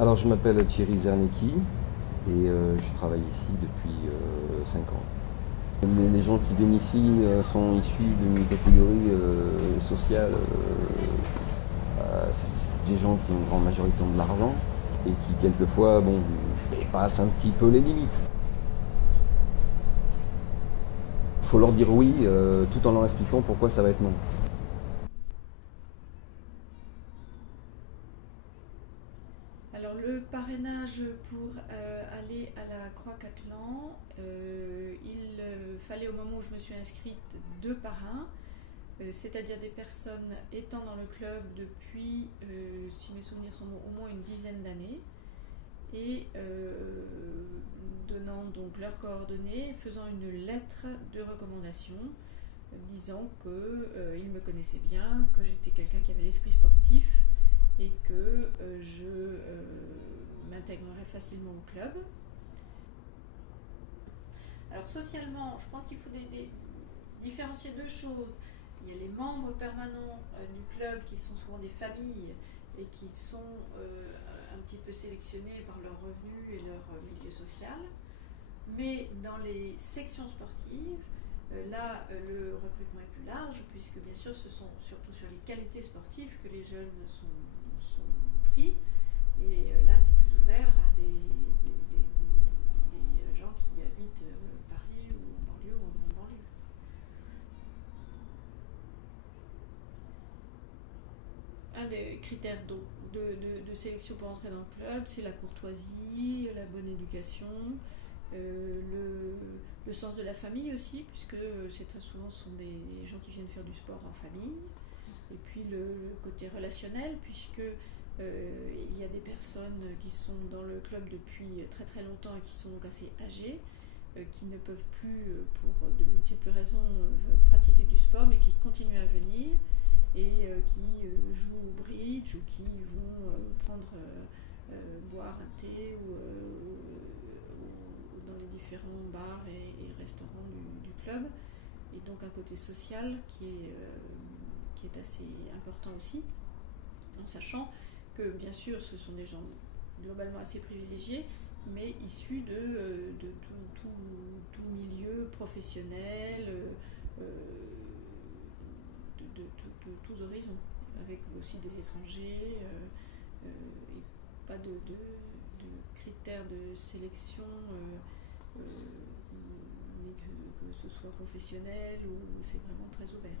Alors je m'appelle Thierry Zernecki et je travaille ici depuis 5 ans. Les gens qui viennent ici sont issus d'une catégorie sociale, c'est des gens qui en grande majorité ont de l'argent et qui quelquefois dépassent un petit peu les limites. Il faut leur dire oui tout en leur expliquant pourquoi ça va être non. Alors le parrainage pour aller à la Croix-Cattelan, il fallait au moment où je me suis inscrite 2 parrains, c'est-à-dire des personnes étant dans le club depuis, si mes souvenirs sont bons, au moins une dizaine d'années, et donnant donc leurs coordonnées, faisant une lettre de recommandation, disant qu'ils me connaissaient bien, que j'étais quelqu'un qui avait l'esprit sportif et que je m'intégrerais facilement au club. Alors socialement, je pense qu'il faut différencier 2 choses. Il y a les membres permanents du club qui sont souvent des familles et qui sont un petit peu sélectionnés par leurs revenus et leur milieu social. Mais dans les sections sportives, là, le recrutement est plus large, puisque bien sûr, ce sont surtout sur les qualités sportives que les jeunes sont pris. Et là, c'est plus ouvert à des gens qui habitent Paris ou en banlieue ou en grande banlieue. Un des critères de sélection pour entrer dans le club, c'est la courtoisie, la bonne éducation, le sens de la famille aussi, puisque c'est très souvent ce sont des gens qui viennent faire du sport en famille. Et puis le côté relationnel, puisque il y a des personnes qui sont dans le club depuis très très longtemps et qui sont donc assez âgées, qui ne peuvent plus, pour de multiples raisons, pratiquer du sport, mais qui continuent à venir et qui jouent au bridge ou qui vont boire un thé ou dans les différents bars et restaurants du club. Et donc un côté social qui est assez important aussi, en sachant que bien sûr ce sont des gens globalement assez privilégiés, mais issus de tout milieu professionnel, de tous horizons, avec aussi des étrangers, et pas de critères de sélection, que ce soit confessionnel ou c'est vraiment très ouvert.